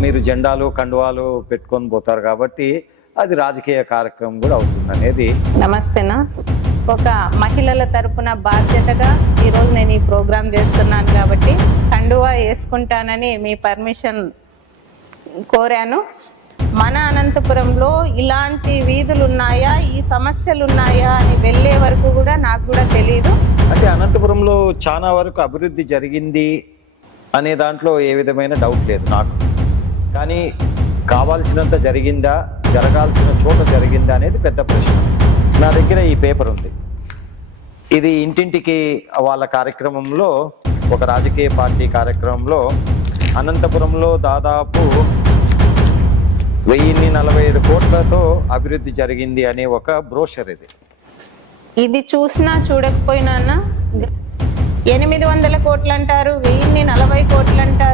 మీరు జెండాలు కండువాలు పెట్టుకొని పోతారు కాబట్టి అది రాజకీయ కార్యక్రమం కూడా అవుతుంది అనేది నమస్తేనా. ఒక మహిళల తరపున బాధ్యతగా ఈరోజు నేను ఈ ప్రోగ్రాం చేస్తున్నాను కాబట్టి కండువా వేసుకుంటానని మీ పర్మిషన్ కోరాను. మన అనంతపురంలో ఇలాంటి వీధులు ఉన్నాయా? ఈ సమస్యలు ఉన్నాయా? అని వెళ్ళే వరకు కూడా నాకు కూడా తెలియదు అంటే అనంతపురంలో చాలా వరకు అభివృద్ధి జరిగింది అనే దాంట్లో ఏ విధమైన డౌట్ లేదు నాకు. కానీ కావాల్సినంత జరిగిందా జరగాల్సిన చోట జరిగిందా అనేది పెద్ద ప్రశ్న. నా దగ్గర ఈ పేపర్ ఉంది. ఇది ఇంటింటికి వాళ్ళ కార్యక్రమంలో ఒక రాజకీయ పార్టీ కార్యక్రమంలో అనంతపురంలో దాదాపు వెయ్యిన్ని నలభై ఐదు కోట్లతో అభివృద్ధి జరిగింది అనే ఒక బ్రోషర్ ఇది. ఇది చూసినా చూడకపోయినా ఎనిమిది వందల కోట్లు అంటారు వెయ్యిన్ని నలభై కోట్లు అంటారు